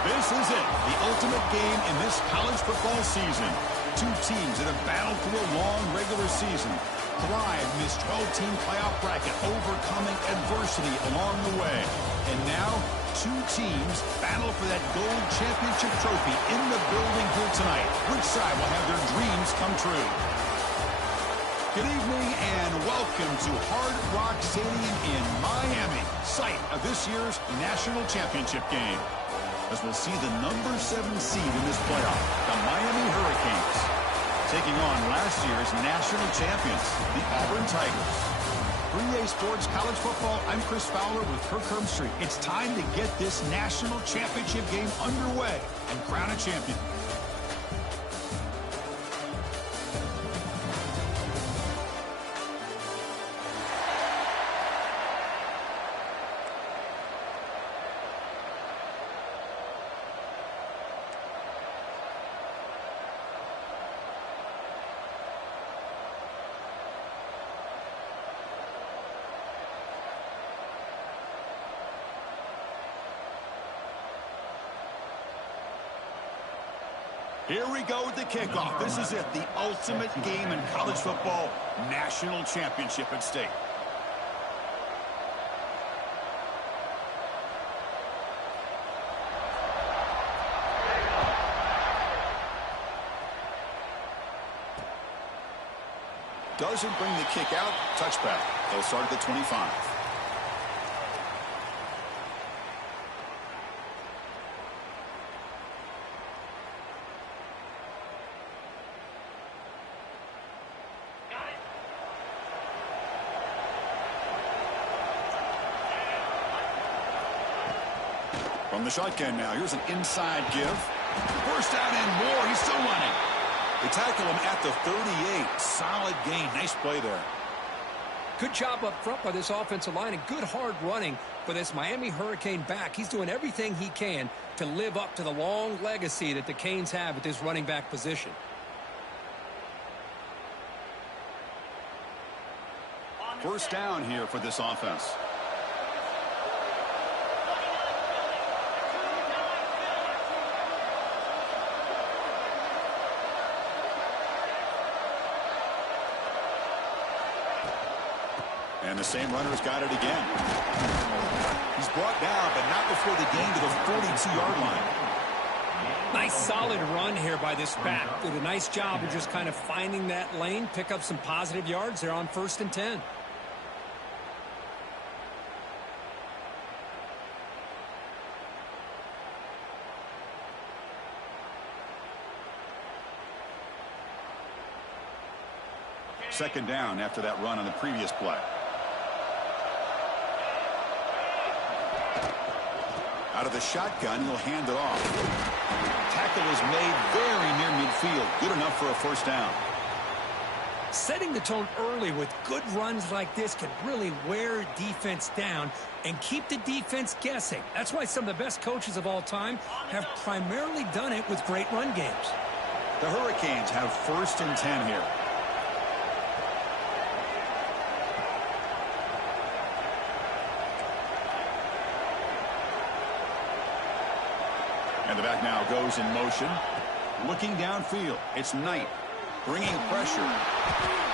This is it, the ultimate game in this college football season. Two teams that have battled through a long regular season, thrived in this 12-team playoff bracket, overcoming adversity along the way. And now, two teams battle for that gold championship trophy in the building here tonight. Which side will have their dreams come true? Good evening and welcome to Hard Rock Stadium in Miami, site of this year's national championship game. As we'll see the number 7 seed in this playoff, the Miami Hurricanes, taking on last year's national champions, the Auburn Tigers. For EA Sports College Football, I'm Chris Fowler with Kirk Herbstreit. It's time to get this national championship game underway and crown a champion. Here we go with the kickoff. This is it, the ultimate game in college football, national championship at stake. Doesn't bring the kick out, touchback. They'll start at the 25. From the shotgun now, here's an inside give. First down and more, he's still running. They tackle him at the 38. Solid gain, nice play there. Good job up front by this offensive line and good hard running for this Miami Hurricane back. He's doing everything he can to live up to the long legacy that the Canes have at this running back position. First down here for this offense. And the same runner's got it again. He's brought down, but not before the gain to the 42-yard line. Nice solid run here by this back. Did a nice job of just kind of finding that lane, pick up some positive yards there on 1st and 10. Second down after that run on the previous play. Out of the shotgun, he'll hand it off. Tackle is made very near midfield. Good enough for a first down. Setting the tone early with good runs like this can really wear defense down and keep the defense guessing. That's why some of the best coaches of all time have primarily done it with great run games. The Hurricanes have 1st and 10 here. And the back now goes in motion. Looking downfield. It's Knight. Bringing pressure.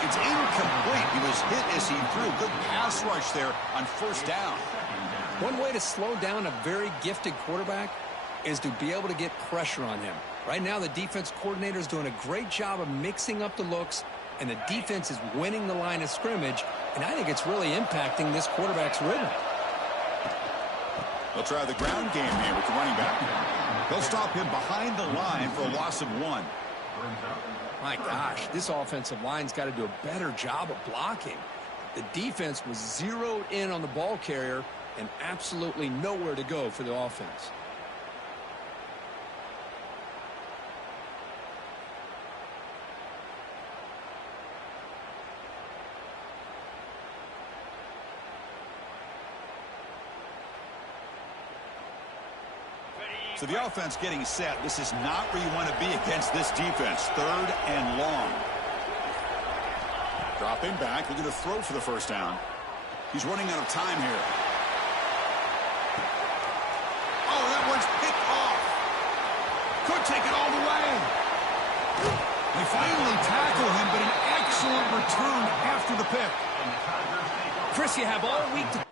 It's incomplete. He was hit as he threw. Good pass rush there on first down. One way to slow down a very gifted quarterback is to be able to get pressure on him. Right now, the defense coordinator is doing a great job of mixing up the looks, and the defense is winning the line of scrimmage, and I think it's really impacting this quarterback's rhythm. They'll try the ground game here with the running back. They'll stop him behind the line for a loss of 1. My gosh, this offensive line's got to do a better job of blocking. The defense was zeroed in on the ball carrier and absolutely nowhere to go for the offense. So the offense getting set. This is not where you want to be against this defense. 3rd and long. Dropping back. Looking to throw for the first down. He's running out of time here. Oh, that one's picked off. Could take it all the way. They finally tackle him, but an excellent return after the pick. Chris, you have all week to...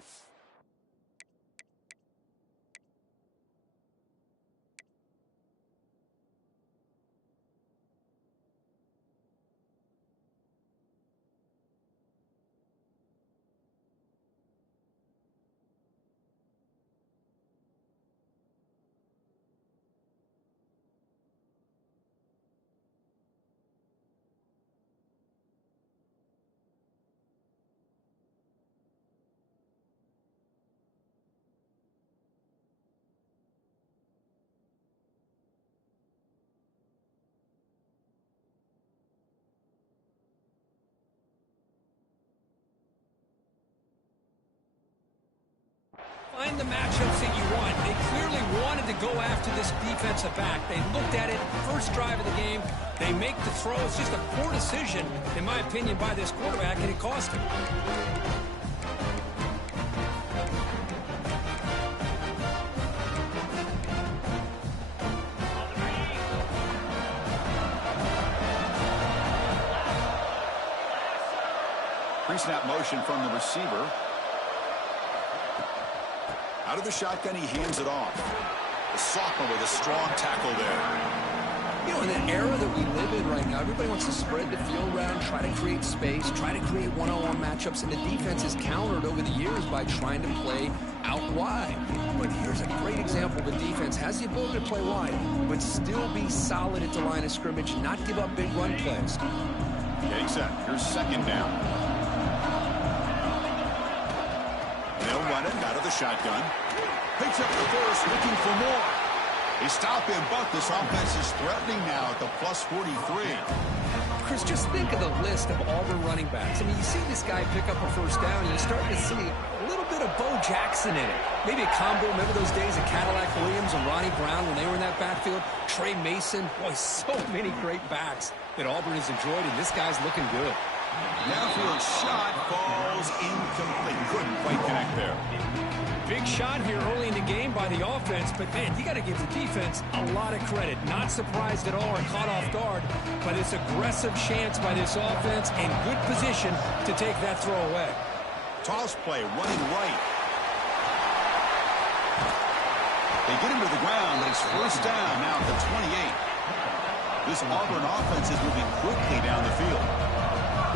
Find the matchups that you want. They clearly wanted to go after this defensive back. They looked at it first drive of the game. They make the throw. It's just a poor decision, in my opinion, by this quarterback, and it cost him. Pre-snap motion from the receiver. Out of the shotgun, he hands it off. The sophomore with a strong tackle there. You know, in the era that we live in right now, everybody wants to spread the field around, try to create space, try to create one-on-one matchups, and the defense is countered over the years by trying to play out wide. But here's a great example. The defense has the ability to play wide, but still be solid at the line of scrimmage, not give up big run plays. Getting set. Here's second down. They'll run it out of the shotgun. Picks up the first, looking for more. They stop him, but this offense is threatening now at the plus 43. Chris, just think of the list of Auburn running backs. I mean, you see this guy pick up a first down, and you're starting to see a little bit of Bo Jackson in it. Maybe a combo. Remember those days of Cadillac Williams and Ronnie Brown when they were in that backfield? Trey Mason. Boy, so many great backs that Auburn has enjoyed, and this guy's looking good. Downfield shot falls incomplete. Couldn't quite connect there. Big shot here early in the game by the offense, but, man, you got to give the defense a lot of credit. Not surprised at all or caught off guard, but it's aggressive chance by this offense and good position to take that throw away. Toss play, running right. They get him to the ground, but it's first down now at the 28. This Auburn offense is moving quickly down the field.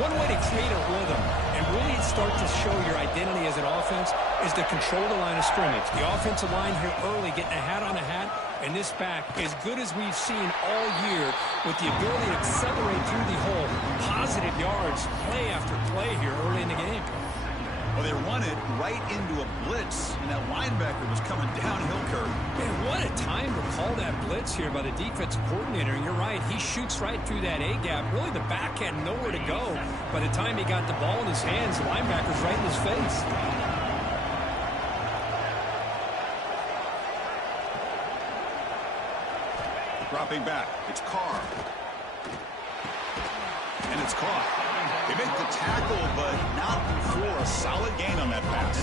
One way to create a rhythm and really start to show your identity as an offense is to control the line of scrimmage. The offensive line here early getting a hat on a hat, and this back as good as we've seen all year with the ability to accelerate through the hole. Positive yards, play after play here early in the game. Well, they run it right into a blitz, and that linebacker was coming downhill curve. Man, what a time to call that blitz here by the defensive coordinator. And you're right, he shoots right through that A-gap. Really, the back had nowhere to go. By the time he got the ball in his hands, the linebacker's right in his face. Dropping back, it's Carr. And it's caught. They make the tackle, but not before a solid gain on that pass.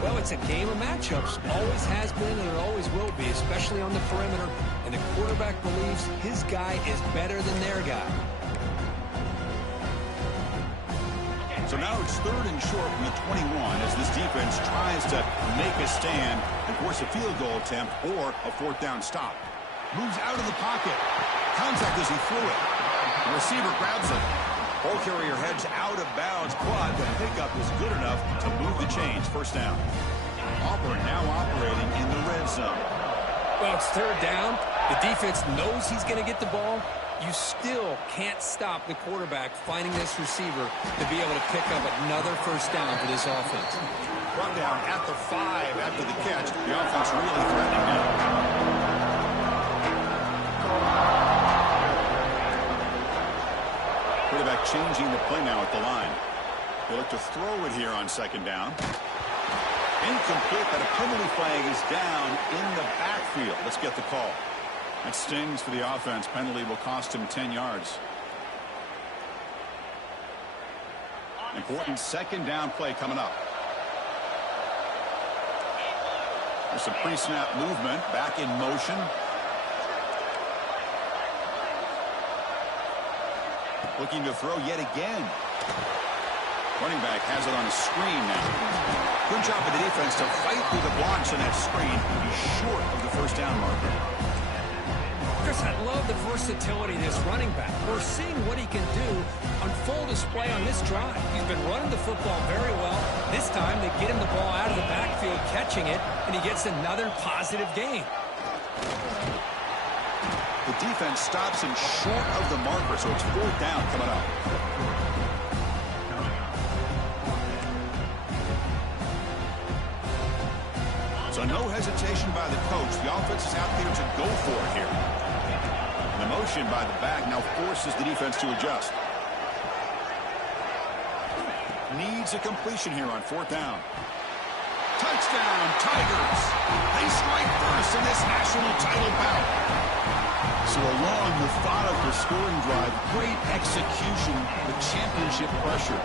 Well, it's a game of matchups. Always has been, and it always will be, especially on the perimeter. And the quarterback believes his guy is better than their guy. So now it's third and short from the 21 as this defense tries to make a stand and force a field goal attempt or a fourth down stop. Moves out of the pocket. Contact as he threw it. The receiver grabs it. Ball carrier heads out of bounds, but the pickup is good enough to move the chains. First down. Auburn now operating in the red zone. Well, it's third down. The defense knows he's going to get the ball. You still can't stop the quarterback finding this receiver to be able to pick up another first down for this offense. Brought down at the 5 after the catch. The offense really threatening now. Quarterback changing the play now at the line. They look to throw it here on second down. Incomplete, but a penalty flag is down in the backfield. Let's get the call. That stings for the offense. Penalty will cost him 10 yards. Important second down play coming up. There's some pre-snap movement. Back in motion. Looking to throw yet again. Running back has it on a screen now. Good job of the defense to fight through the blocks on that screen. He's short of the first down marker. Chris, I love the versatility of this running back. We're seeing what he can do on full display on this drive. He's been running the football very well. This time they get him the ball out of the backfield, catching it, and he gets another positive gain. The defense stops him short of the marker, so it's fourth down coming up. So no hesitation by the coach. The offense is out there to go for it here. And the motion by the back now forces the defense to adjust. Needs a completion here on fourth down. Touchdown, Tigers. They strike first in this national title bout. So a long, methodical scoring drive, great execution, the championship pressure.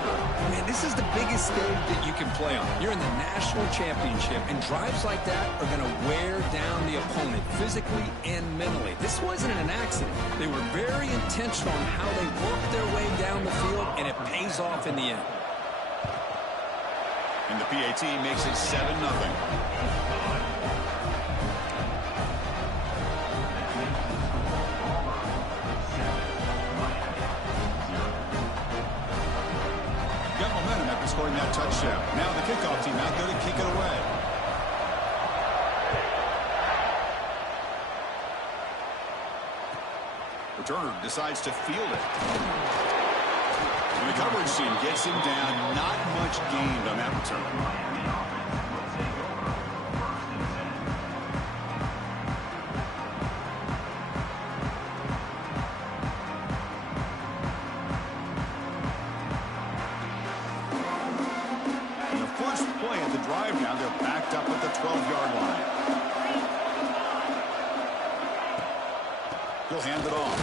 Man, this is the biggest stage that you can play on. You're in the national championship, and drives like that are going to wear down the opponent physically and mentally. This wasn't an accident. They were very intentional on how they worked their way down the field, and it pays off in the end. And the PAT makes it 7-0. Scoring that touchdown. Now the kickoff team out there to kick it away. Returner decides to field it. And the coverage team gets him down. Not much gained on that return. He'll hand it off.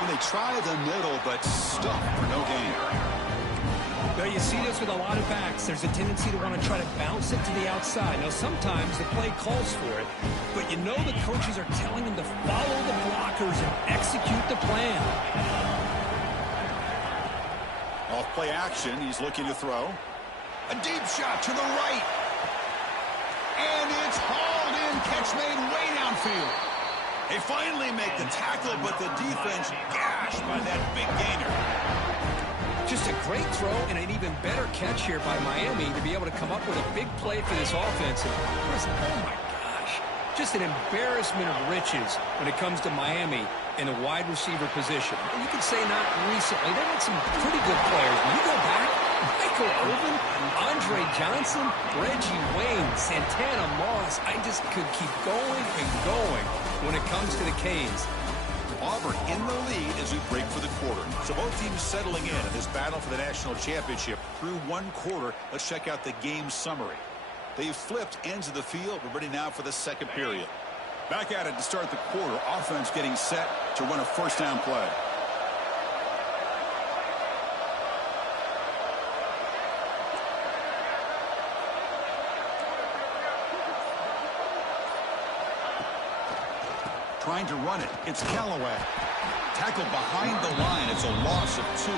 And they try the middle, but stuck for no gain. There you see this with a lot of backs. There's a tendency to want to try to bounce it to the outside. Now, sometimes the play calls for it, but you know the coaches are telling them to follow the blockers and execute the plan. Off play action, he's looking to throw. A deep shot to the right. And it's hauled in. Catch made way downfield. They finally make the tackle, but the defense gashed by that big gainer. Just a great throw and an even better catch here by Miami to be able to come up with a big play for this offense. Oh, my gosh. Just an embarrassment of riches when it comes to Miami in the wide receiver position. And you could say not recently. They had some pretty good players. When you go back, Michael Irvin, Andre Johnson, Reggie Wayne, Santana Moss. I just could keep going and going when it comes to the Canes. Auburn in the lead as we break for the quarter. So both teams settling in this battle for the national championship through one quarter. Let's check out the game summary. They've flipped ends of the field. We're ready now for the second period. Back at it to start the quarter. Offense getting set to run a first down play. Trying to run it. It's Callaway. Tackled behind the line. It's a loss of 2.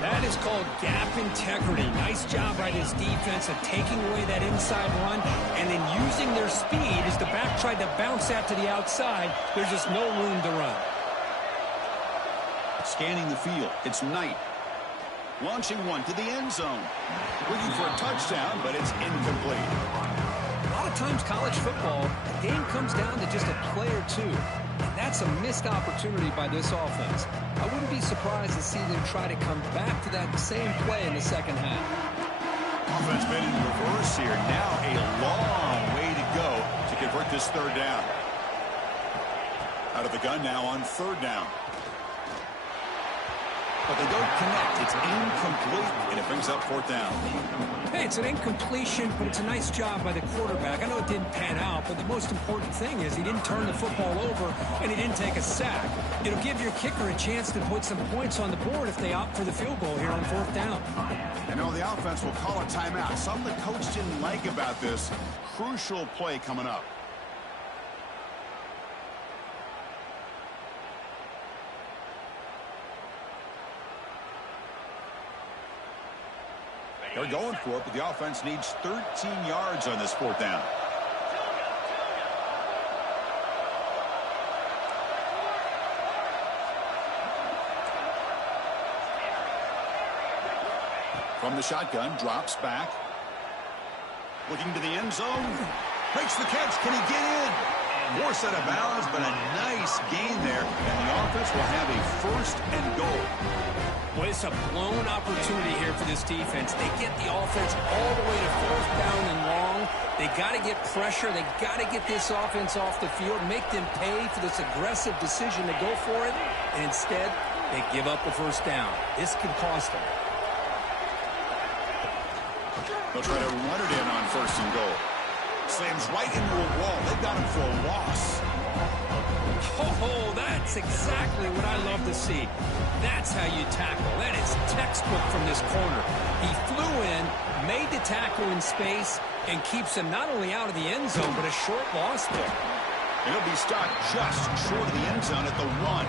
That is called gap integrity. Nice job by this defense of taking away that inside run and then using their speed as the back tried to bounce that to the outside. There's just no room to run. Scanning the field. It's Knight. Launching one to the end zone. Looking for a touchdown, but it's incomplete. A lot of times college football, the game comes down to just a play or two. And that's a missed opportunity by this offense. I wouldn't be surprised to see them try to come back to that same play in the second half. Offense been in reverse here. Now a long way to go to convert this third down. Out of the gun now on third down. But they don't connect. It's incomplete, and it brings up fourth down. Hey, it's an incompletion, but it's a nice job by the quarterback. I know it didn't pan out, but the most important thing is he didn't turn the football over, and he didn't take a sack. It'll give your kicker a chance to put some points on the board if they opt for the field goal here on fourth down. I know the offense will call a timeout. Something the coach didn't like about this. Crucial play coming up. They're going for it, but the offense needs 13 yards on this fourth down. From the shotgun, drops back. Looking to the end zone. Breaks the catch. Can he get in? More set of balance, but a nice gain there. And the offense will have a first and goal. Well, it's a blown opportunity here for this defense. They get the offense all the way to fourth down and long. They got to get pressure. They got to get this offense off the field, make them pay for this aggressive decision to go for it. And instead, they give up the first down. This could cost them. They'll try to run it in on 1st and goal. Slams right into a wall. They've got him for a loss. Oh, that's exactly what I love to see. That's how you tackle. That is textbook from this corner. He flew in, made the tackle in space, and keeps him not only out of the end zone, but a short loss there. And he'll be stopped just short of the end zone at the 1.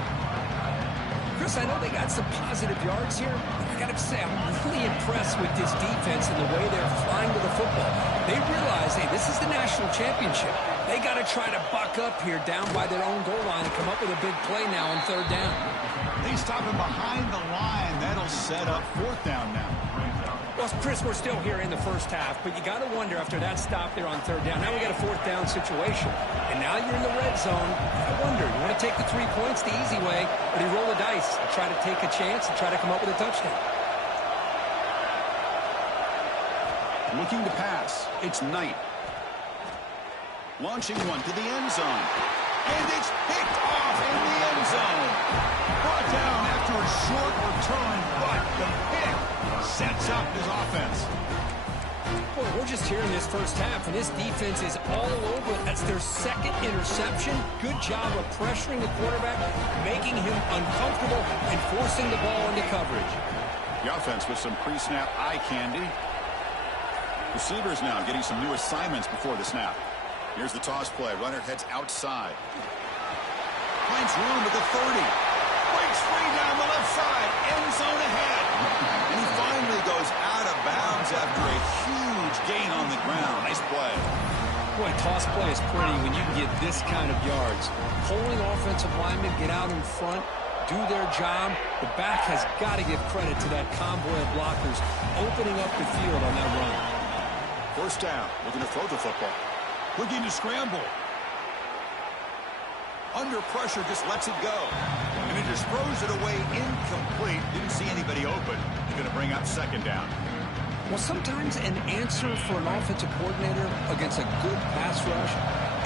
Chris, I know they got some positive yards here. I got to say, I'm really impressed with this defense and the way they're flying to the football. They realize, hey, this is the national championship. They got to try to buck up here down by their own goal line and come up with a big play now on 3rd down. They stop him behind the line. That'll set up 4th down now. Well, Chris, we're still here in the first half, but you got to wonder after that stop there on 3rd down. Now we got a 4th down situation, and now you're in the red zone. I wonder, you want to take the 3 points the easy way, or do you roll the dice and try to take a chance and try to come up with a touchdown? Looking to pass. It's Knight. Launching one to the end zone. And it's picked off in the end zone. Brought down after a short return, but the pick sets up his offense. Boy, we're just here in this first half, and this defense is all over it. That's their 2nd interception. Good job of pressuring the quarterback, making him uncomfortable, and forcing the ball into coverage. The offense with some pre-snap eye candy. Receivers now getting some new assignments before the snap. Here's the toss play. Runner heads outside. Finds room at the 30. Breaks free down the left side. End zone ahead. And he finally goes out of bounds after a huge gain on the ground. Nice play. Boy, toss play is pretty when you can get this kind of yards. Pulling offensive linemen, get out in front, do their job. The back has got to give credit to that convoy of blockers opening up the field on that run. 1st down. Looking to throw the football. Looking to scramble. Under pressure, just lets it go. And he just throws it away incomplete. Didn't see anybody open. He's going to bring up 2nd down. Well, sometimes an answer for an offensive coordinator against a good pass rush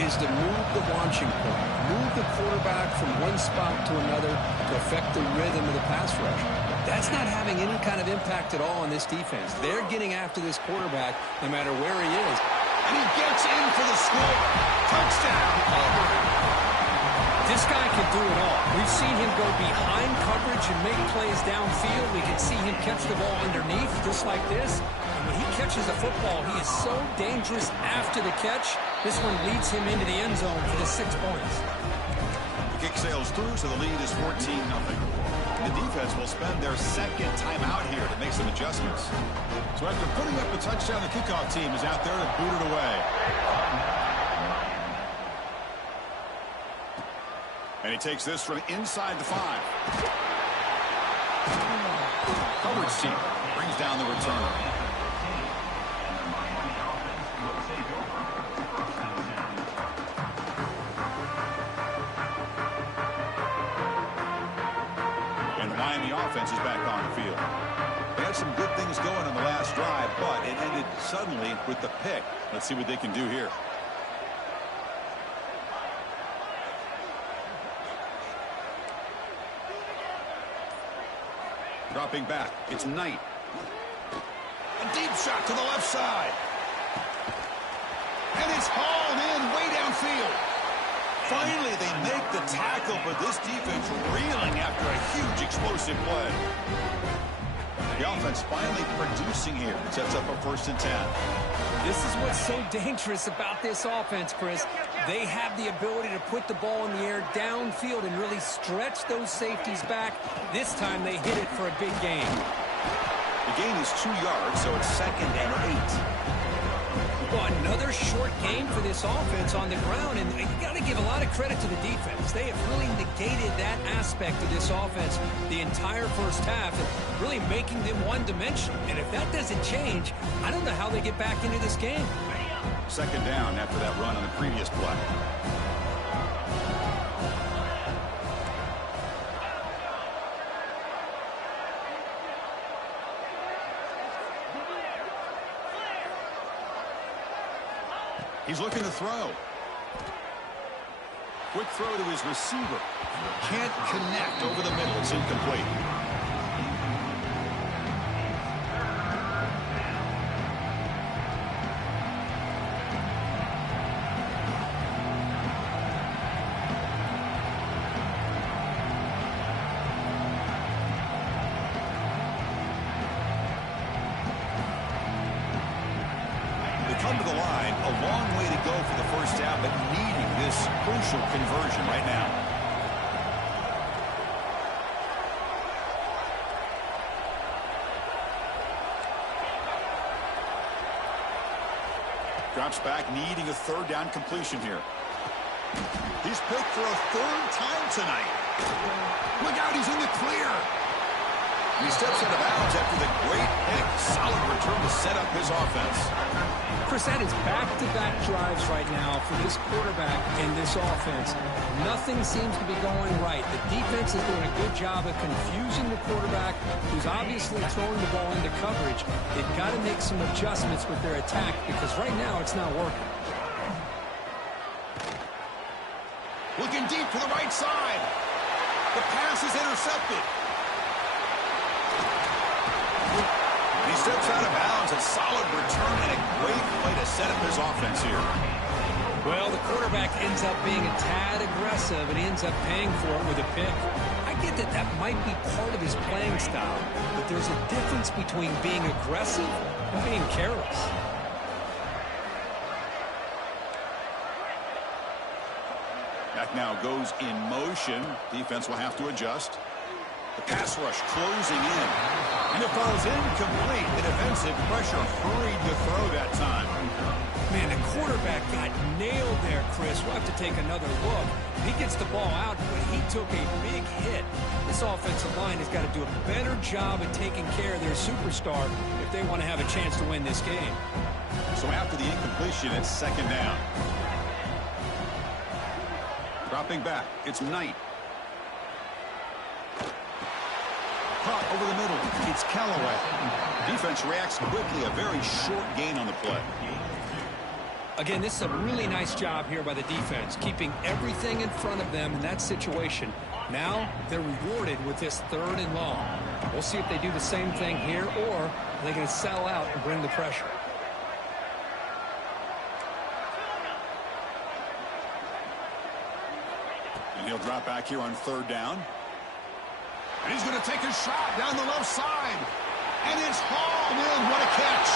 is to move the launching point. Move the quarterback from one spot to another to affect the rhythm of the pass rush. That's not having any kind of impact at all on this defense. They're getting after this quarterback no matter where he is. And he gets in for the score. Touchdown, Auburn. This guy can do it all. We've seen him go behind coverage and make plays downfield. We can see him catch the ball underneath just like this. And when he catches the football, he is so dangerous after the catch. This one leads him into the end zone for the 6 points. The kick sails through, so the lead is 14-0. The defense will spend their 2nd time out here to make some adjustments. So after putting up the touchdown, the kickoff team is out there to boot it away. And he takes this from inside the 5. Coverage team brings down the return. Miami offense is back on the field. They had some good things going on the last drive, but it ended suddenly with the pick. Let's see what they can do here. Dropping back. It's Knight. A deep shot to the left side. And it's hauled in way downfield. Finally, they make the tackle, but this defense reeling after a huge explosive play. The offense finally producing here. Sets up a 1st and 10. This is what's so dangerous about this offense, Chris. They have the ability to put the ball in the air downfield and really stretch those safeties back. This time they hit it for a big gain. The gain is 2 yards, so it's 2nd and 8. Well, another short game for this offense on the ground, and you got to give a lot of credit to the defense. They have really negated that aspect of this offense the entire first half, and really making them one-dimensional. And if that doesn't change, I don't know how they get back into this game. 2nd down after that run on the previous play. He's looking to throw. Quick throw to his receiver. Can't connect over the middle. It's incomplete. go for the first down, but needing this crucial conversion right now. Drops back, needing a third down completion here. He's picked for a third time tonight. Look out, he's in the clear. He steps out of bounds after the great pick. Solid return to set up his offense. Chris, that is back-to-back drives right now for this quarterback and this offense. Nothing seems to be going right. The defense is doing a good job of confusing the quarterback, who's obviously throwing the ball into coverage. They've got to make some adjustments with their attack because right now it's not working. Looking deep to the right side. The pass is intercepted. He steps out of bounds. A solid return and a great play to set up his offense here. Well, the quarterback ends up being a tad aggressive, and he ends up paying for it with a pick. I get that that might be part of his playing style, but there's a difference between being aggressive and being careless. That now goes in motion. Defense will have to adjust. The pass rush closing in. And it falls incomplete. The defensive pressure hurried the throw that time. Man, the quarterback got nailed there, Chris. We'll have to take another look. He gets the ball out, but he took a big hit. This offensive line has got to do a better job of taking care of their superstar if they want to have a chance to win this game. So after the incompletion, it's second down. Dropping back, it's Knight. Caught over the middle, it's Callaway. Defense reacts quickly, a very short gain on the play. Again, this is a really nice job here by the defense, keeping everything in front of them in that situation. Now they're rewarded with this third and long. We'll see if they do the same thing here, or are they going to sell out and bring the pressure. And he'll drop back here on third down. And he's going to take a shot down the left side. And it's hauled in. What a catch.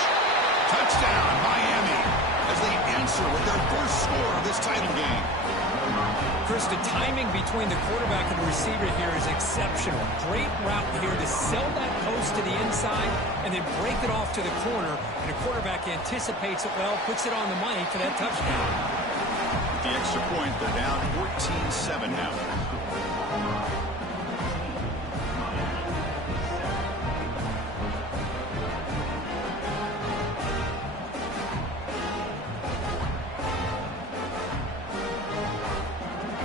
Touchdown, Miami, as they answer with their first score of this title game. Chris, the timing between the quarterback and the receiver here is exceptional. Great route here to sell that post to the inside and then break it off to the corner. And the quarterback anticipates it well, puts it on the money for that touchdown. The extra point, they're down 14-7 now.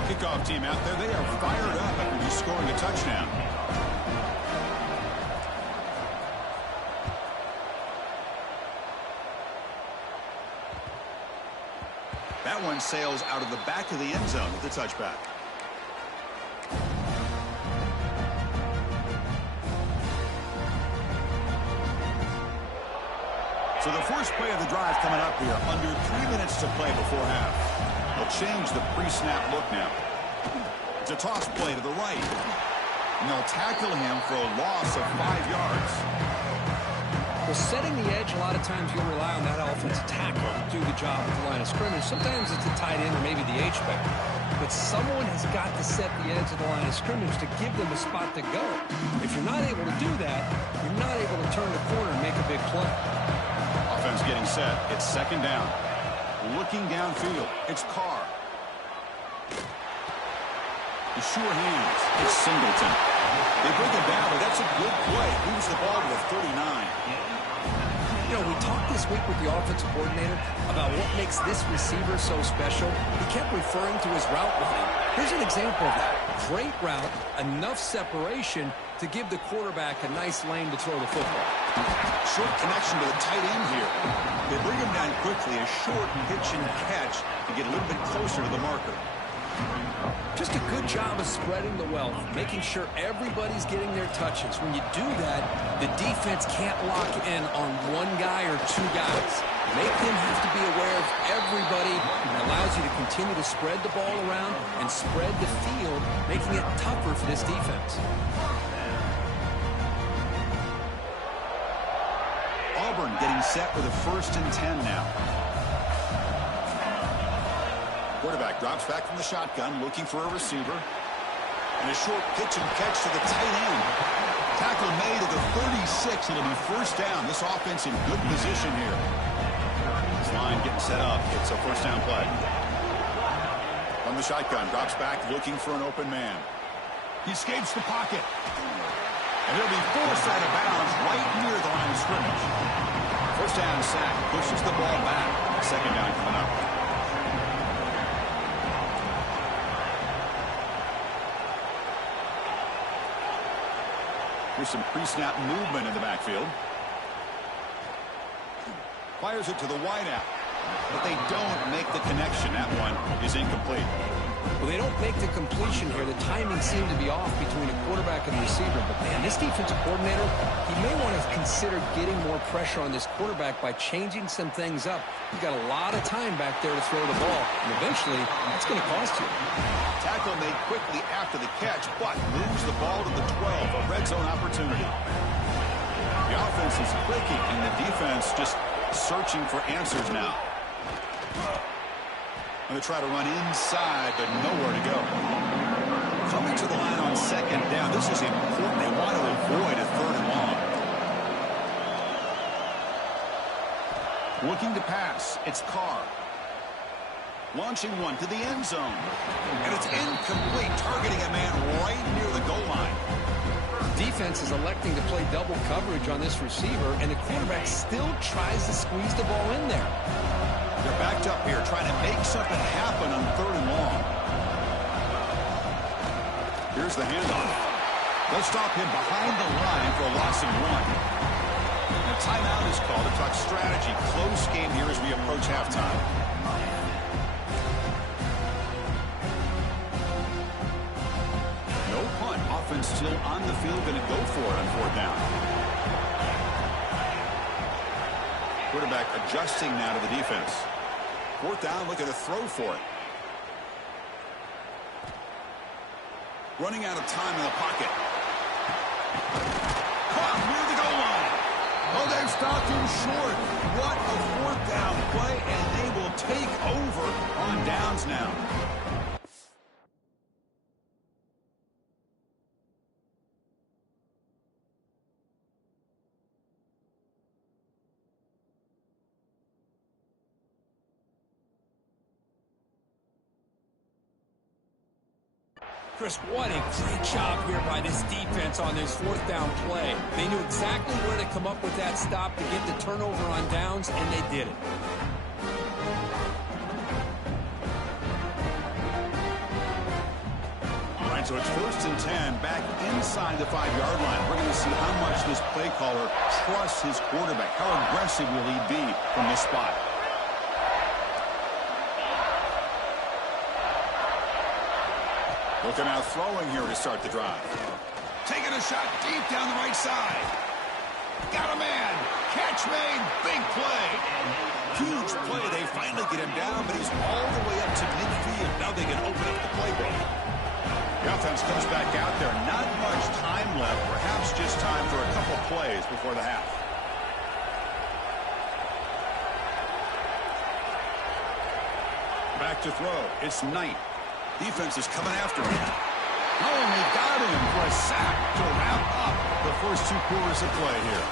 Kickoff team out there, they are fired up after just scoring a touchdown. That one sails out of the back of the end zone with the touchback. So the first play of the drive coming up here, under 3 minutes to play before half. They'll change the pre-snap look now. It's a toss play to the right. And they'll tackle him for a loss of 5 yards. Well, setting the edge, a lot of times you'll rely on that offensive tackle to do the job at the line of scrimmage. Sometimes it's a tight end or maybe the H-back. But someone has got to set the edge of the line of scrimmage to give them a spot to go. If you're not able to do that, you're not able to turn the corner and make a big play. Offense getting set. It's second down. Looking downfield. It's Carr. The sure hands. It's Singleton. They bring it down, but that's a good play. Moves the ball to the 39. You know, we talked this week with the offensive coordinator about what makes this receiver so special. He kept referring to his route running. Here's an example of that. Great route, enough separation to give the quarterback a nice lane to throw the football. Short connection to the tight end here. They bring him down quickly, a short pitch and catch to get a little bit closer to the marker. Just a good job of spreading the wealth, making sure everybody's getting their touches. When you do that, the defense can't lock in on one guy or two guys. Make them have to be aware of everybody, and allows you to continue to spread the ball around and spread the field, making it tougher for this defense. Auburn getting set with a 1st and 10 now. Quarterback drops back from the shotgun, looking for a receiver. And a short pitch and catch to the tight end. Tackle made at the 36. It'll be first down. This offense in good position here. This line getting set up. It's a first down play. From the shotgun, drops back, looking for an open man. He escapes the pocket. And he'll be forced out of bounds right near the line of scrimmage. First down sack. Pushes the ball back. Second down coming up. Here's some pre-snap movement in the backfield. Fires it to the wideout. But they don't make the connection. That one is incomplete. Well, they don't make the completion here. The timing seemed to be off between a quarterback and a receiver. But, man, this defensive coordinator, he may want to consider getting more pressure on this quarterback by changing some things up. He's got a lot of time back there to throw the ball. And eventually, that's going to cost you. Tackle made quickly after the catch, but moves the ball to the 12. A red zone opportunity. The offense is clicking, and the defense just searching for answers now. Going to try to run inside, but nowhere to go. Coming to the line on second down. This is important. They want to avoid a third and long. Looking to pass. It's Carr. Launching one to the end zone. And it's incomplete, targeting a man right near the goal line. Defense is electing to play double coverage on this receiver, and the quarterback still tries to squeeze the ball in there. They're backed up here, trying to make something happen on third and long. Here's the handoff. They'll stop him behind the line for a loss of 1. A timeout is called to talk strategy. Close game here as we approach halftime. No punt. Offense still on the field, going to go for it on fourth down. Quarterback adjusting now to the defense. Fourth down, looking to throw for it. Running out of time in the pocket. Caught near the goal line. Oh, they've stopped him short. What a fourth down play, and they will take over on downs now. Chris, what a great job here by this defense on this fourth down play. They knew exactly where to come up with that stop to get the turnover on downs, and they did it. All right, so it's first and 10, back inside the 5-yard line. We're going to see how much this play caller trusts his quarterback. How aggressive will he be from this spot? Looking out throwing here to start the drive. Taking a shot deep down the right side. Got a man. Catch made. Big play. Huge play. They finally get him down, but he's all the way up to midfield. Now they can open up the playbook. The offense comes back out there. Not much time left. Perhaps just time for a couple plays before the half. Back to throw. It's Knight. Defense is coming after him. Oh, and they got him for a sack to wrap up the first 2 quarters of play here.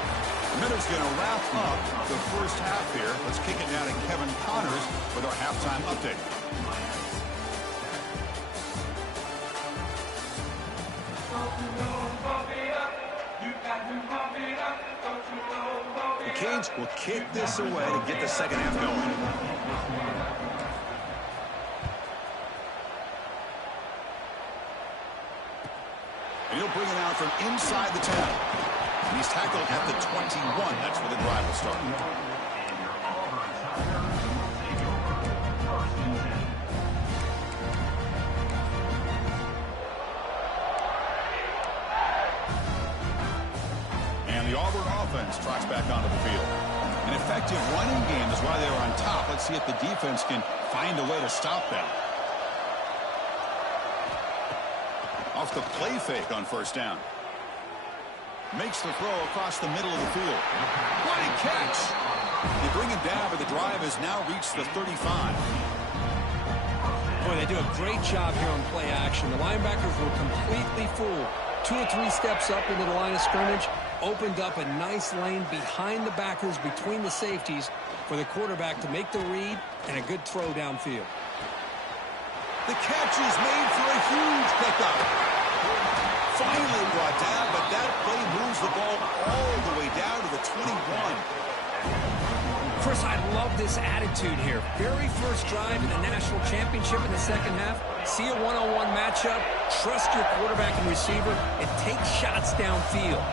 Miller's going to wrap up the first half here. Let's kick it down to Kevin Connors with our halftime update. The Canes will kick this away to get the second half going. And he'll bring it out from inside the 10. And he's tackled at the 21. That's where the drive will start. And the Auburn offense trots back onto the field. An effective running game is why they are on top. Let's see if the defense can find a way to stop them. Off the play fake on first down. Makes the throw across the middle of the field. What a catch! They bring him down, but the drive has now reached the 35. Boy, they do a great job here on play action. The linebackers were completely fooled. 2 or 3 steps up into the line of scrimmage, opened up a nice lane behind the backers, between the safeties, for the quarterback to make the read and a good throw downfield. The catch is made for a huge pickup. Finally brought down, but that play moves the ball all the way down to the 21. Chris, I love this attitude here. Very first drive in the national championship in the second half. See a one-on-one matchup, trust your quarterback and receiver, and take shots downfield.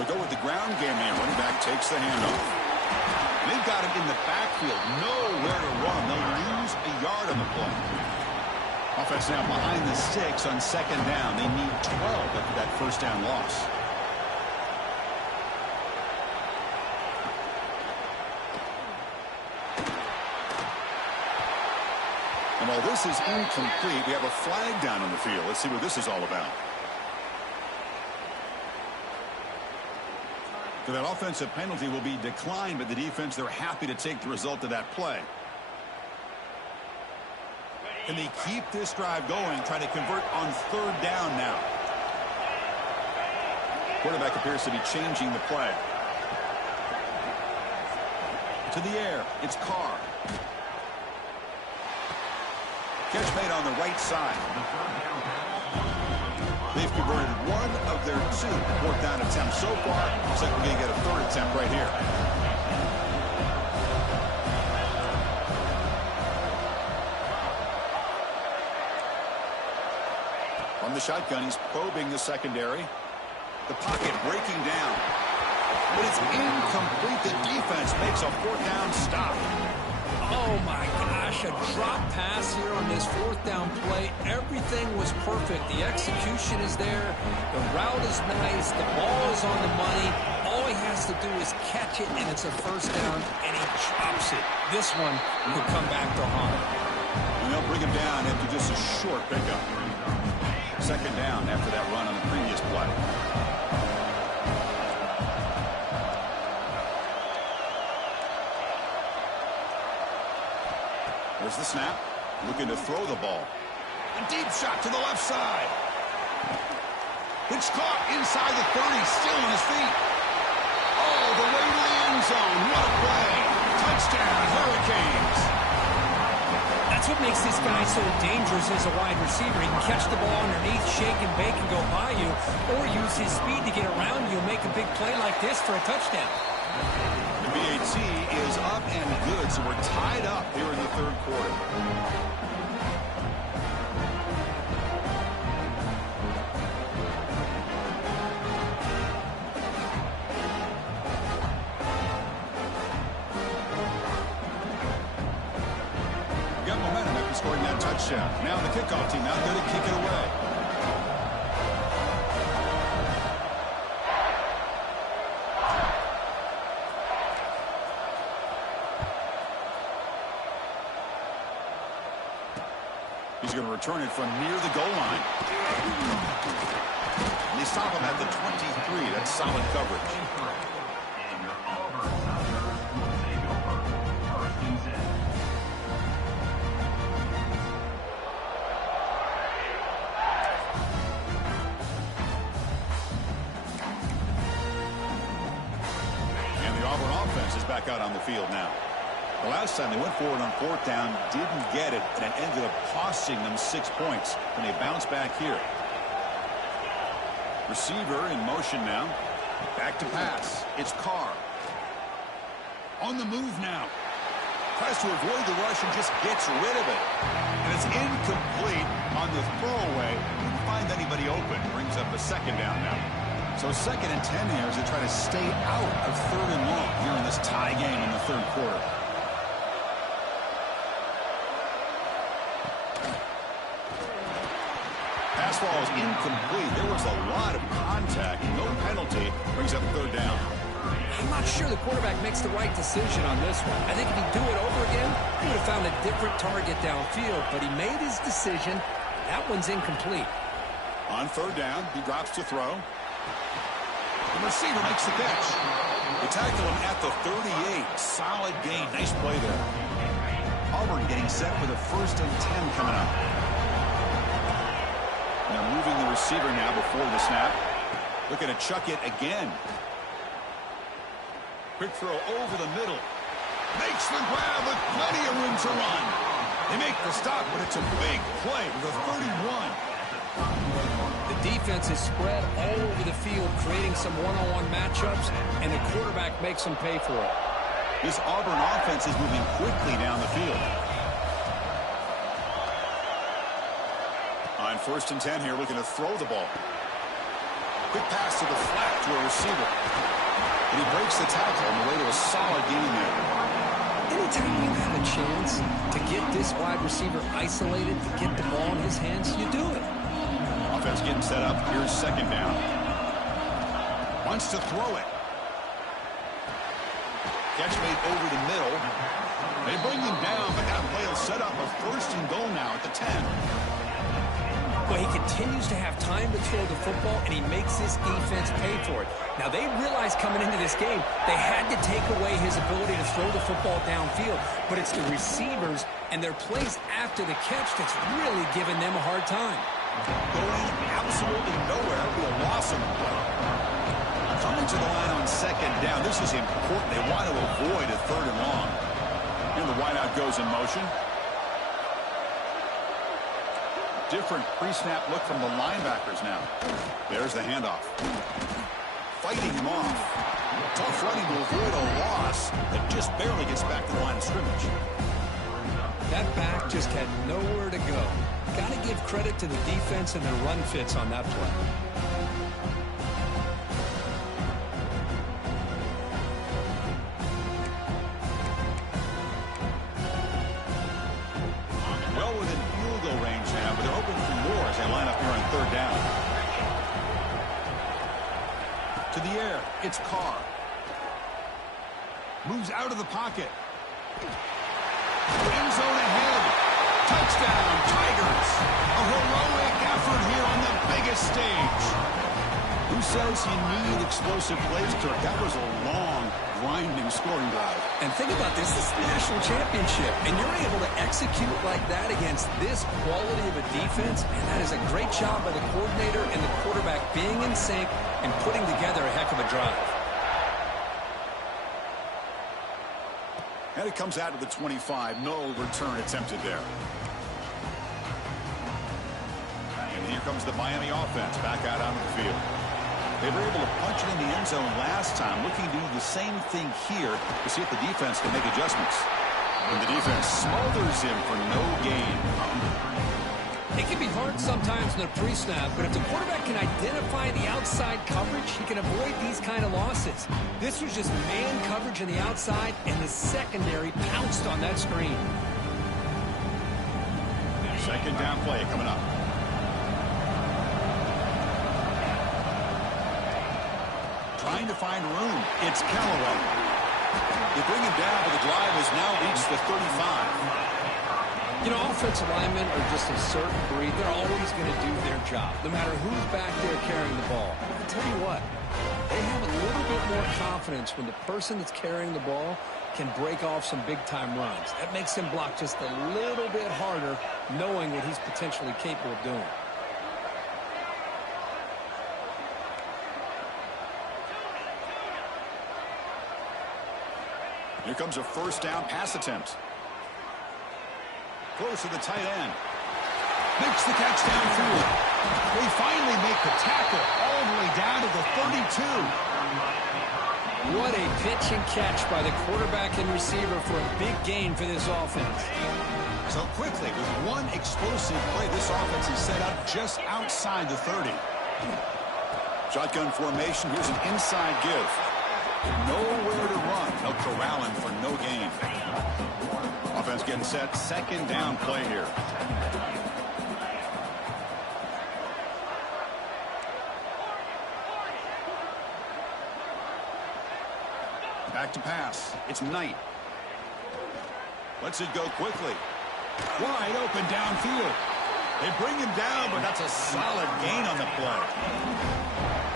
They'll go with the ground game here. Running back takes the handoff. They've got him in the backfield. Nowhere to run. They'll lose a yard on the play. Offense now behind the 6 on second down. They need 12 after that first down loss. And while this is incomplete, we have a flag down on the field. Let's see what this is all about. So that offensive penalty will be declined by the defense. They're happy to take the result of that play. And they keep this drive going, trying to convert on third down now. Quarterback appears to be changing the play. To the air, it's Carr. Catch made on the right side. They've converted one of their 2 fourth down attempts so far. Looks like we're going to get a third attempt right here. From the shotgun, he's probing the secondary. The pocket breaking down. But it's incomplete. The defense makes a fourth down stop. Oh, my gosh, a drop pass here on this fourth down play. Everything was perfect. The execution is there. The route is nice. The ball is on the money. All he has to do is catch it, and it's a first down, and he drops it. This one will come back to haunt him. And they'll bring him down after just a short pickup. Second down after that run on the previous play. There's the snap. Looking to throw the ball. A deep shot to the left side. It's caught inside the 30, still on his feet. Oh, the way to the end zone. What a play. Touchdown, Hurricanes. That's what makes this guy so dangerous as a wide receiver. He can catch the ball underneath, shake and bake and go by you, or use his speed to get around you and make a big play like this for a touchdown. The BAT is up and good, so we're tied up here in the third quarter. Got momentum after scoring that touchdown. Now the kickoff team out there to kick it away. He's going to return it from near the goal line. And they stop him at the 23. That's solid coverage. And the Auburn offense is back out on the field now. The last time they went forward on fourth down, didn't get it, and it ended up costing them 6 points. And they bounce back here. Receiver in motion now. Back to pass. It's Carr. On the move now. Tries to avoid the rush and just gets rid of it. And it's incomplete on the throwaway. Didn't find anybody open. Brings up a second down now. So 2nd and 10 here as they try to stay out of 3rd and long here in this tie game in the third quarter. Pass ball is incomplete. There was a lot of contact. No penalty. Brings up 3rd down. I'm not sure the quarterback makes the right decision on this one. I think if he'd do it over again, he would have found a different target downfield. But he made his decision. That one's incomplete. On 3rd down, he drops to throw. The receiver makes the catch. They tackle him at the 38. Solid gain. Nice play there. Auburn getting set with a 1st and 10 coming up. Now moving the receiver now before the snap. Looking to chuck it again. Quick throw over the middle. Makes the grab with plenty of room to run. They make the stop, but it's a big play with a 31. The defense is spread all over the field, creating some one-on-one matchups, and the quarterback makes them pay for it. This Auburn offense is moving quickly down the field. On 1st and 10 here, looking to throw the ball. Quick pass to the flat to a receiver. And he breaks the tackle on the way to a solid gain there. Anytime you have a chance to get this wide receiver isolated, to get the ball in his hands, you do it. Offense getting set up. Here's 2nd down. Wants to throw it. Catch made over the middle. They bring him down, but that play will set up a 1st and goal now at the 10. Well, he continues to have time to throw the football, and he makes his defense pay for it. Now, they realized coming into this game they had to take away his ability to throw the football downfield, but it's the receivers and their plays after the catch that's really giving them a hard time. Going absolutely nowhere with a loss on the play. Coming to the line on 2nd down. This is important. They want to avoid a 3rd and long. Here the wideout goes in motion. Different pre-snap look from the linebackers now. There's the handoff. Fighting him off. Tough running to avoid a loss that just barely gets back to the line of scrimmage. That back just had nowhere to go. Got to give credit to the defense and their run fits on that play. Well within field goal range now, but they're hoping for more as they line up here on 3rd down. To the air, it's Carr. Moves out of the pocket. End zone ahead. Touchdown, Tigers. A heroic effort here on the biggest stage. Who says you need explosive plays, Kirk? That was a long, grinding scoring drive. And think about this. This is the national championship, and you're able to execute like that against this quality of a defense, and that is a great job by the coordinator and the quarterback being in sync and putting together a heck of a drive. And it comes out of the 25. No return attempted there. And here comes the Miami offense back out onto the field. They were able to punch it in the end zone last time, looking to do the same thing here to see if the defense can make adjustments. And the defense smothers him for no gain. It can be hard sometimes in the pre-snap, but if the quarterback can identify the outside coverage, he can avoid these kind of losses. This was just man coverage on the outside, and the secondary pounced on that screen. 2nd down play coming up. Trying to find room. It's Callaway. They bring him down, but the drive has now reached the 35. You know, offensive linemen are just a certain breed. They're always going to do their job, no matter who's back there carrying the ball. I'll tell you what, they have a little bit more confidence when the person that's carrying the ball can break off some big-time runs. That makes him block just a little bit harder, knowing what he's potentially capable of doing. Here comes a 1st down pass attempt. Close to the tight end. Makes the catch downfield. They finally make the tackle all the way down to the 32. What a pitch and catch by the quarterback and receiver for a big gain for this offense. So quickly, with one explosive play, this offense is set up just outside the 30. Shotgun formation. Here's an inside give. Nowhere to run. They'll corral him for no gain. Offense getting set. 2nd down play here. Back to pass. It's Knight. Lets it go quickly. Wide open downfield. They bring him down, but that's a solid gain on the play.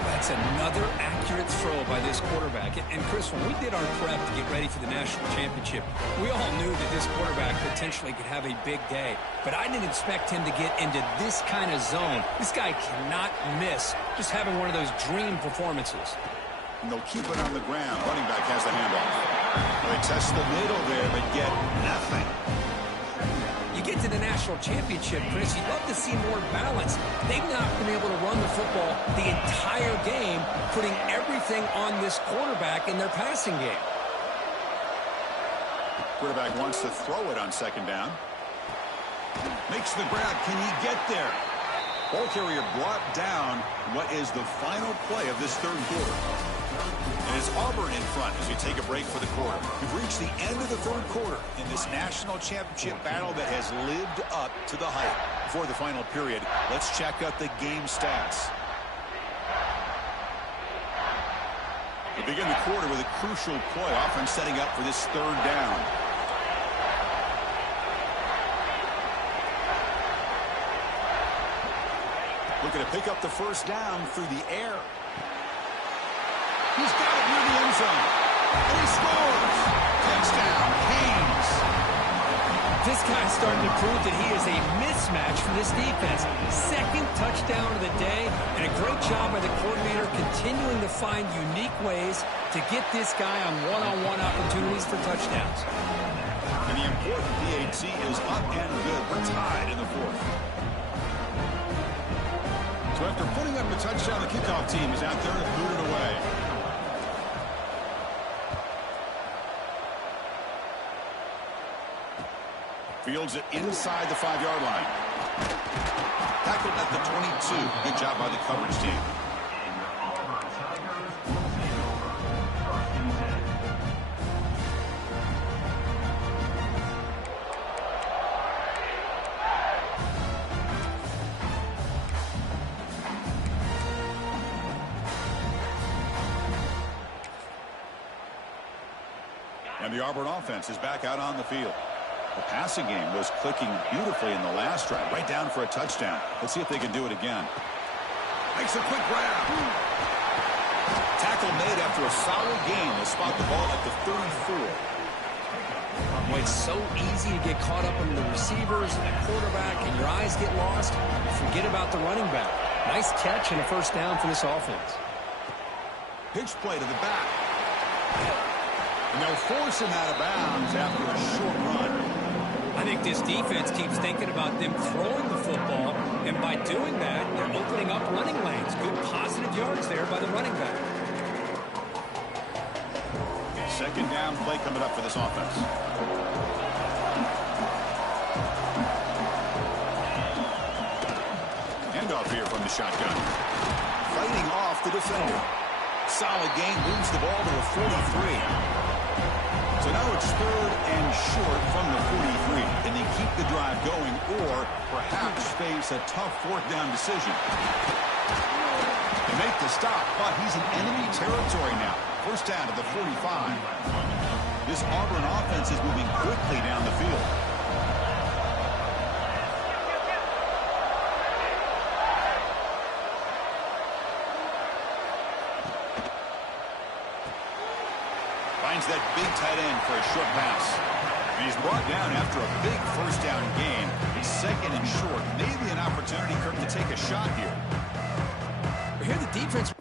That's another accurate throw by this quarterback. And Chris, when we did our prep to get ready for the national championship, we all knew that this quarterback potentially could have a big day. But I didn't expect him to get into this kind of zone. This guy cannot miss just having one of those dream performances. And they'll keep it on the ground. Running back has the handoff. They test the middle there, but get nothing. You get to the national championship, Chris, you'd love to see more balance. They've not been able to run the football the entire game, putting everything on this quarterback in their passing game. Quarterback wants to throw it on second down. Makes the grab. Can he get there? Ball carrier brought down. What is the final play of this third quarter? And it's Auburn in front as we take a break for the quarter. We've reached the end of the third quarter in this national championship battle that has lived up to the hype. Before the final period, let's check out the game stats. We begin the quarter with a crucial play, often setting up for this third down. Looking to pick up the first down through the air. He's got it near the end zone. And he scores. Touchdown, Canes. This guy's starting to prove that he is a mismatch for this defense. Second touchdown of the day, and a great job by the coordinator continuing to find unique ways to get this guy on one-on-one opportunities for touchdowns. And the important PAT is up and good. We're tied in the fourth. So after putting up a touchdown, the kickoff team is out there to boot it away. Fields it inside the 5-yard line. Tackled at the 22. Good job by the coverage team. And the Auburn offense is back out on the field. The passing game was clicking beautifully in the last drive, right down for a touchdown. Let's see if they can do it again. Makes a quick grab. Tackle made after a solid game. They'll spot the ball at the 34. Boy, it's so easy to get caught up in the receivers and the quarterback, and your eyes get lost. You forget about the running back. Nice catch and a first down for this offense. Pitch play to the back. And they'll force him out of bounds after a short run. I think this defense keeps thinking about them throwing the football, and by doing that, they're opening up running lanes. Good positive yards there by the running back. Second down play coming up for this offense. Handoff here from the shotgun. Fighting off the defender. Solid gain, moves the ball to the 43. So now it's third and short from the 43. Can they keep the drive going or perhaps face a tough fourth down decision? They make the stop, but he's in enemy territory now. First down to the 45. This Auburn offense is moving quickly down the field. Finds that big tight end for a short pass. And he's brought down after a big first down gain. It's second and short. Maybe an opportunity, Kirk, to take a shot here. But here the defense...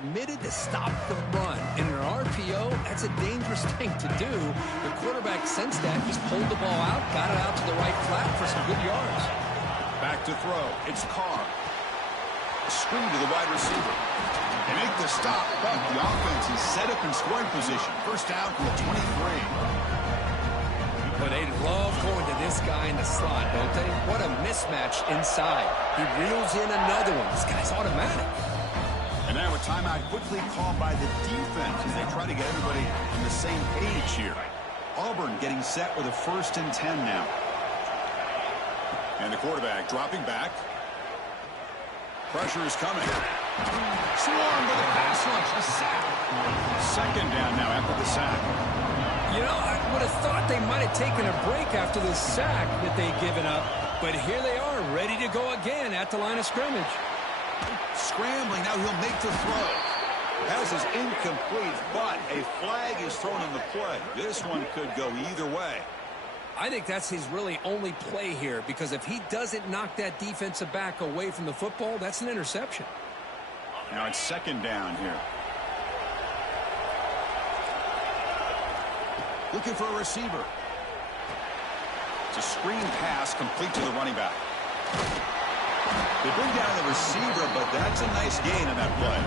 Committed to stop the run. In an RPO, that's a dangerous thing to do. The quarterback sensed that, just pulled the ball out, got it out to the right flat for some good yards. Back to throw. It's Carr. A screen to the wide receiver. They make the stop, but the offense is set up in scoring position. First down from the 23. But they love going to this this guy in the slot, don't they? What a mismatch inside. He reels in another one. This guy's automatic. And now a timeout quickly called by the defense as they try to get everybody on the same page here. Auburn getting set with a 1st and 10 now. And the quarterback dropping back. Pressure is coming. Swarm with a pass rush. A sack. 2nd down now after the sack. You know, I would have thought they might have taken a break after the sack that they'd given up. But here they are, ready to go again at the line of scrimmage. Scrambling, now he'll make the throw. Pass is incomplete, but a flag is thrown in the play. This one could go either way. I think that's his really only play here, because if he doesn't knock that defensive back away from the football, that's an interception. Now it's 2nd down here. Looking for a receiver. It's a screen pass complete to the running back. They bring down the receiver, but that's a nice gain on that play.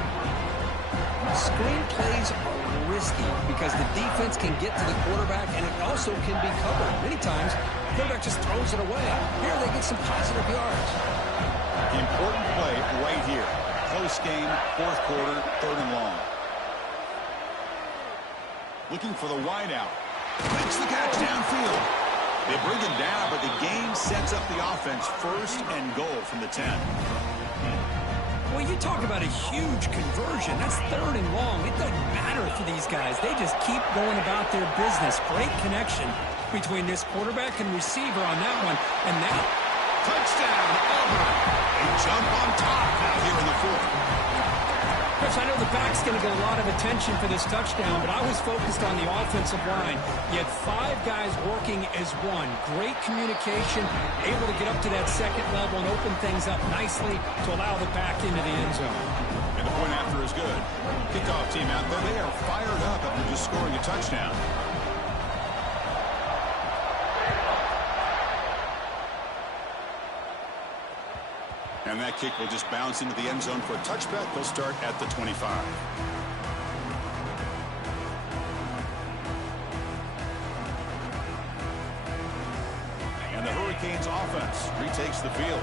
Screen plays are risky because the defense can get to the quarterback, and it also can be covered. Many times, the quarterback just throws it away. Here, they get some positive yards. The important play right here. Close game, 4th quarter, 3rd and long. Looking for the wideout. Makes the catch downfield. They bring him down, but the game sets up the offense 1st and goal from the 10. Well, you talk about a huge conversion. That's 3rd and long. It doesn't matter for these guys. They just keep going about their business. Great connection between this quarterback and receiver on that one. And now, touchdown, Auburn. A jump on top out here in the 4th. Chris, I know the back's going to get a lot of attention for this touchdown, but I was focused on the offensive line. You had 5 guys working as one. Great communication, able to get up to that 2nd level and open things up nicely to allow the back into the end zone. And the point after is good. Kickoff team out there, they are fired up after just scoring a touchdown. And that kick will just bounce into the end zone for a touchback. They'll start at the 25. And the Hurricanes offense retakes the field.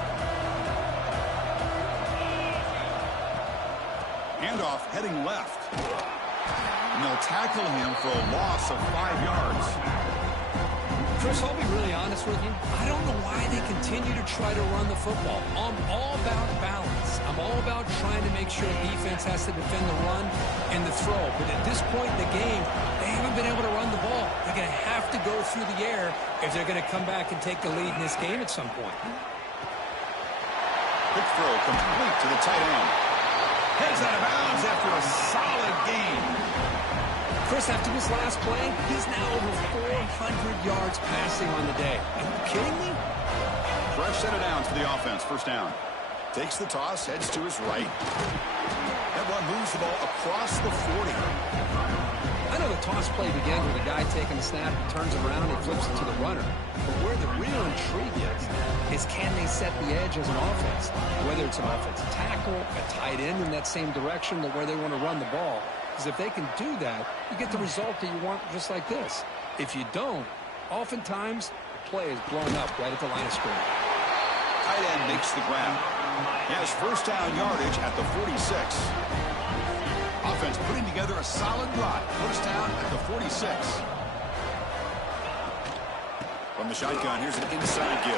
Handoff heading left. And they'll tackle him for a loss of 5 yards. Chris, I'll be really honest with you. I don't know why they continue to try to run the football. I'm all about balance. I'm all about trying to make sure defense has to defend the run and the throw. But at this point in the game, they haven't been able to run the ball. They're going to have to go through the air if they're going to come back and take the lead in this game at some point. Quick throw complete to the tight end. Heads out of bounds after a solid game. Chris, after this last play, he's now over 400 yards passing on the day. Are you kidding me? Fresh set of downs for the offense. 1st down. Takes the toss, heads to his right. That one moves the ball across the 40. I know the toss play begins with a guy taking the snap, turns around, and flips it to the runner. But where the real intrigue is can they set the edge as an offense? Whether it's an offensive tackle, a tight end in that same direction to where they want to run the ball. Because if they can do that, you get the result that you want just like this. If you don't, oftentimes the play is blown up right at the line of scrimmage. Tight end makes the grab. He has 1st down yardage at the 46. Offense putting together a solid drive. 1st down at the 46. From the shotgun, here's an inside give.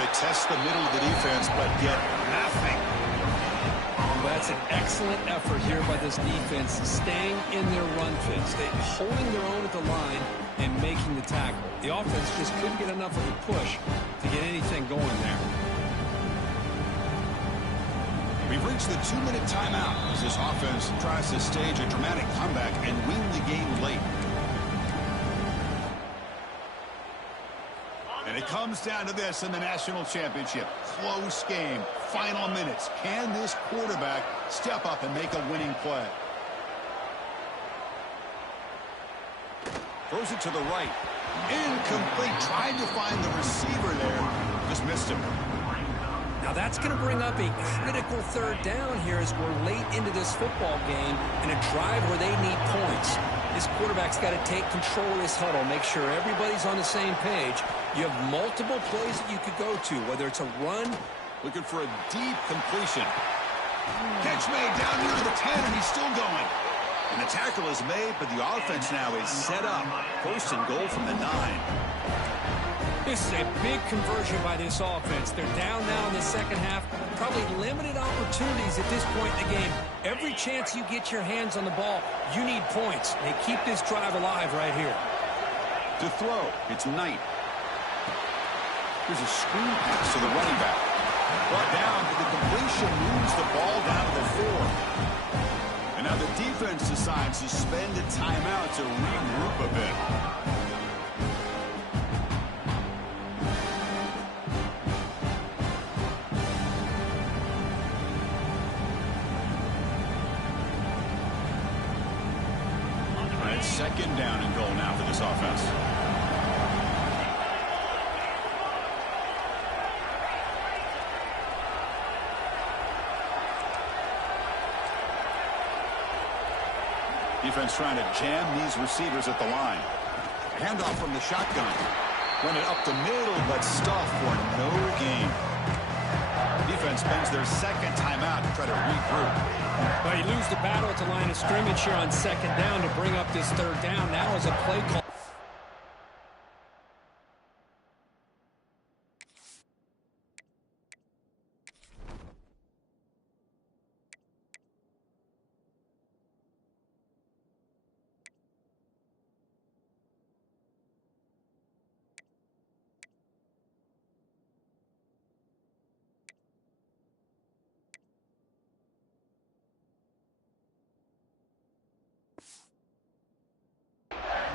They test the middle of the defense, but get nothing. That's an excellent effort here by this defense, staying in their run fits, holding their own at the line and making the tackle. The offense just couldn't get enough of a push to get anything going there. We've reached the 2-minute timeout as this offense tries to stage a dramatic comeback and win the game late. And it comes down to this in the national championship. Close game, final minutes. Can this quarterback step up and make a winning play? Throws it to the right. Incomplete. Tried to find the receiver there. Just missed him. Now that's going to bring up a critical 3rd down here as we're late into this football game in a drive where they need points. This quarterback's got to take control of this huddle, make sure everybody's on the same page. You have multiple plays that you could go to, whether it's a run. Looking for a deep completion. Catch made down near the 10, and he's still going. And the tackle is made, but the offense now is set up. First and goal from the 9. This is a big conversion by this offense. They're down now in the second half. Probably limited opportunities at this point in the game. Every chance you get your hands on the ball, you need points. They keep this drive alive right here. To throw, it's Knight. Here's a screen pass to the running back. Brought down, but the completion moves the ball down to the 4. And now the defense decides to spend a timeout to regroup a bit. Second down and goal now for this offense. Defense trying to jam these receivers at the line. Handoff from the shotgun. Run it up the middle, but stuffed for no gain. Defense spends their second timeout to try to regroup. But you lose the battle at the line of scrimmage here on second down to bring up this third down. Now is a play call.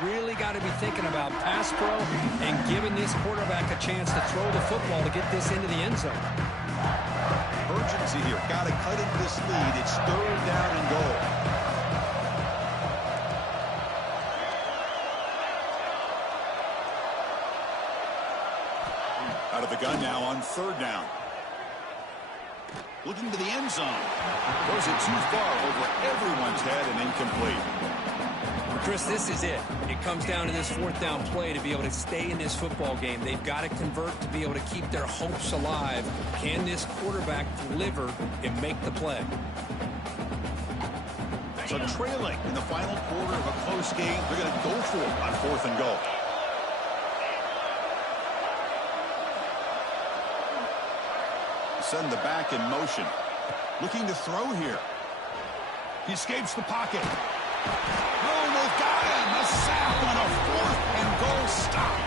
Really got to be thinking about pass pro and giving this quarterback a chance to throw the football to get this into the end zone. Urgency here. Got to cut into this lead. It's third down and goal. Out of the gun now on third down. Looking to the end zone. Throws it too far over everyone's head and incomplete. Chris, this is it. It comes down to this fourth down play to be able to stay in this football game. They've got to convert to be able to keep their hopes alive. Can this quarterback deliver and make the play? So trailing in the final quarter of a close game, they're going to go for it on fourth and goal. Send the back in motion. Looking to throw here. He escapes the pocket. Oh, they've got him. A sack on a fourth and goal stop.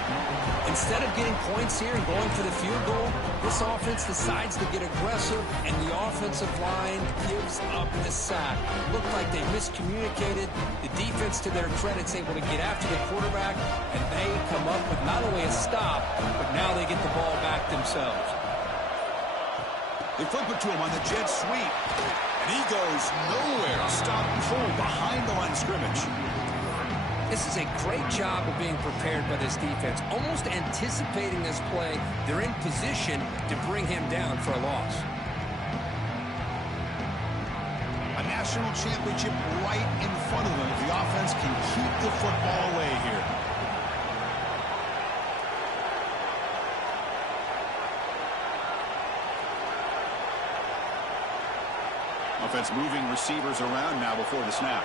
Instead of getting points here and going for the field goal, this offense decides to get aggressive, and the offensive line gives up the sack. Looked like they miscommunicated. The defense, to their credit, is able to get after the quarterback, and they come up with not only a stop, but now they get the ball back themselves. They flip it to him on the jet sweep. And he goes nowhere. Stop and hold behind the line of scrimmage. This is a great job of being prepared by this defense. Almost anticipating this play, they're in position to bring him down for a loss. A national championship right in front of them. The offense can keep the football away here. Offense moving receivers around now before the snap.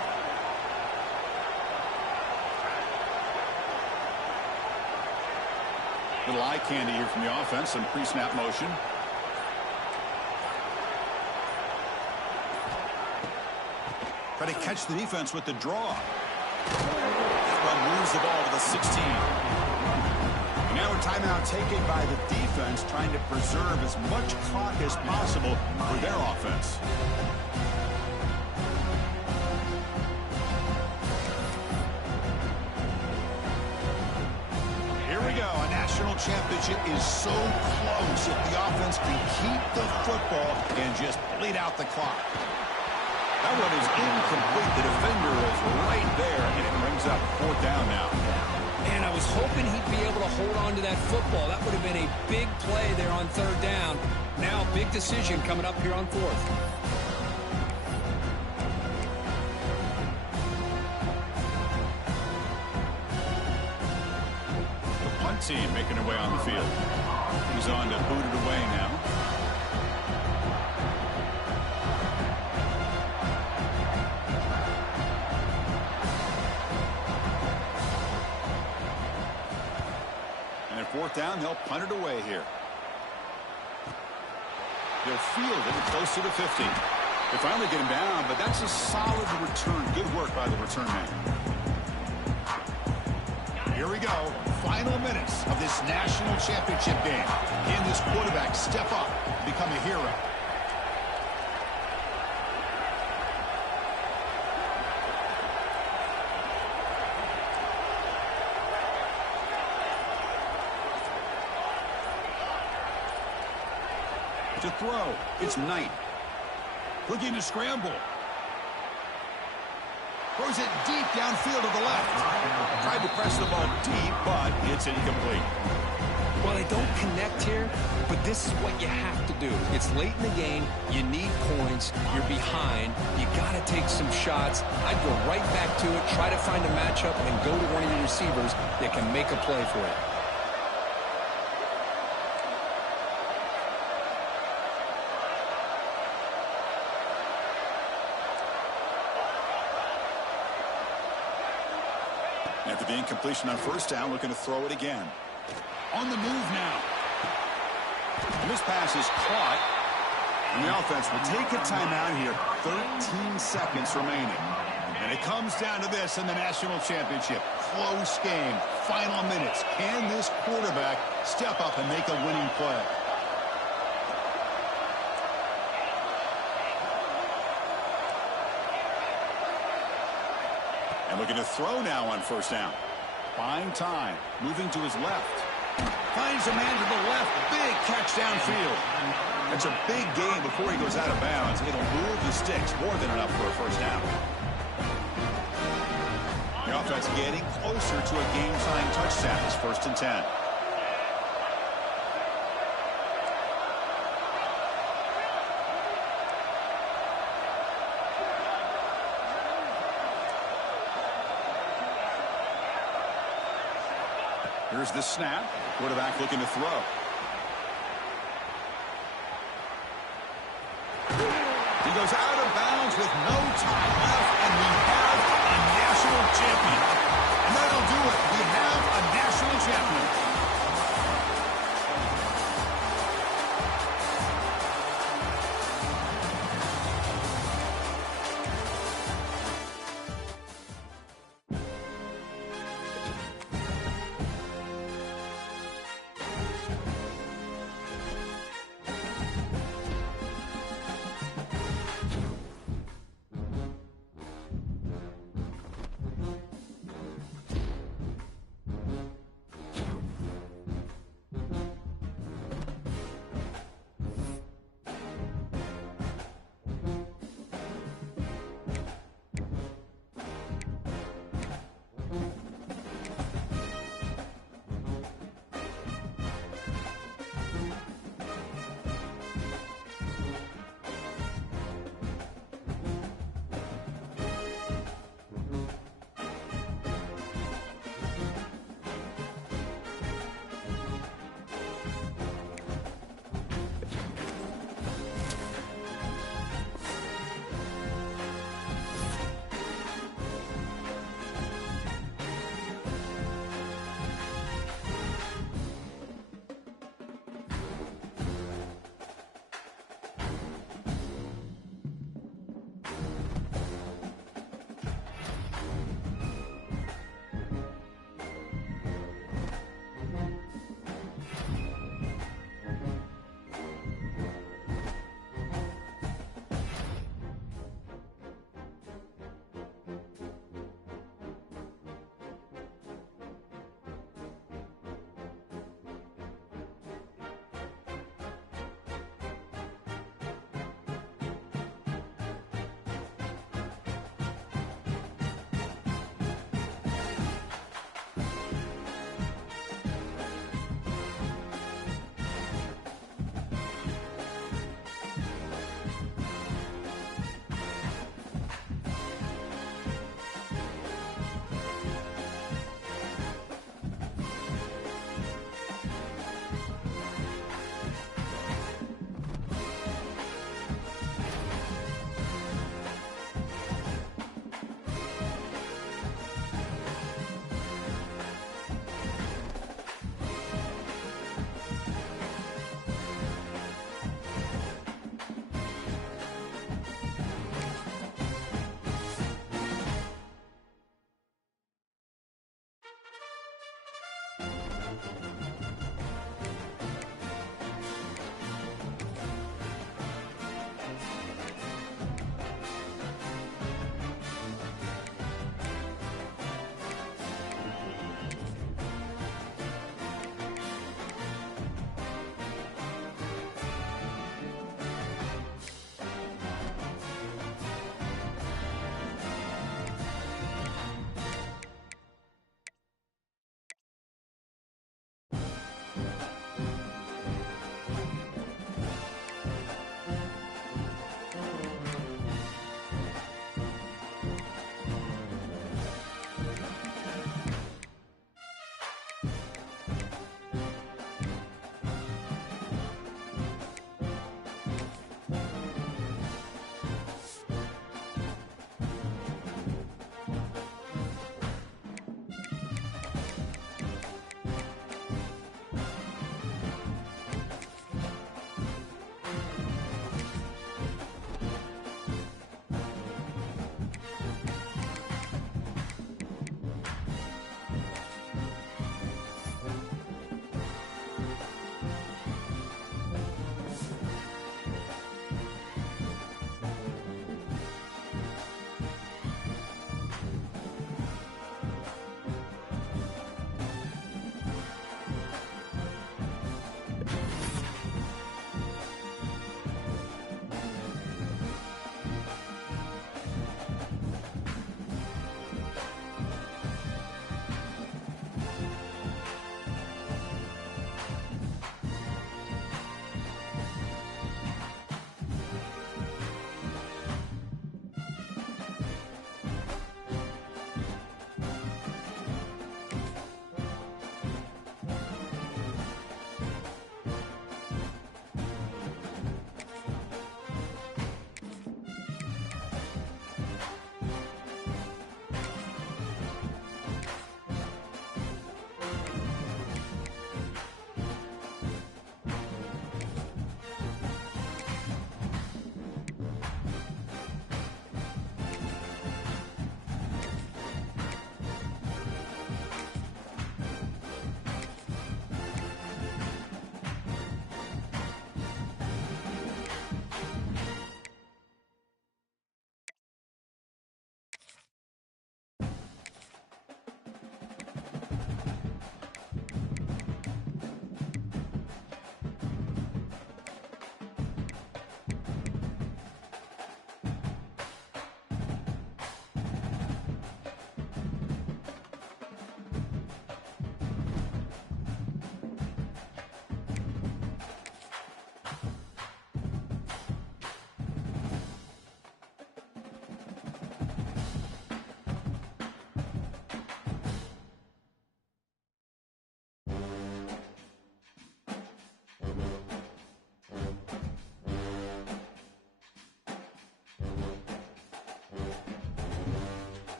Little eye candy here from the offense. Some pre-snap motion. Try to catch the defense with the draw. That one moves the ball to the 16. And now a timeout taken by the defense, trying to preserve as much clock as possible for their offense. Championship is so close if the offense can keep the football and just bleed out the clock. That one is incomplete. The defender is right there, and it brings up fourth down now. And I was hoping he'd be able to hold on to that football. That would have been a big play there on third down. Now, big decision coming up here on fourth. punt team making their way on the field. He's on to boot it away now. And at fourth down, they'll punt it away here. They'll field it close to the 50. They finally get him down, but that's a solid return. Good work by the return man. Here we go. Final minutes of this national championship game. Can this quarterback step up and become a hero? To throw, it's Knight. Looking to scramble. Throws it deep downfield to the left. Tried to press the ball deep, but it's incomplete. Well, they don't connect here, but this is what you have to do. It's late in the game. You need points. You're behind. You got to take some shots. I'd go right back to it, try to find a matchup, and go to one of your receivers that can make a play for it. After the incompletion on first down, looking to throw it again. On the move now. And this pass is caught. And the offense will take a timeout here. 13 seconds remaining. And it comes down to this in the national championship. Close game. Final minutes. Can this quarterback step up and make a winning play? And looking to throw now on first down. Buying time. Moving to his left. Finds a man to the left. Big catch downfield. That's a big gain before he goes out of bounds. It'll move the sticks. More than enough for a first down. The offense getting closer to a game-tying touchdown. It's 1st and 10. Here's the snap. Quarterback looking to throw. He goes out of bounds with no time left, and we have a national champion. And that'll do it. We have a national champion.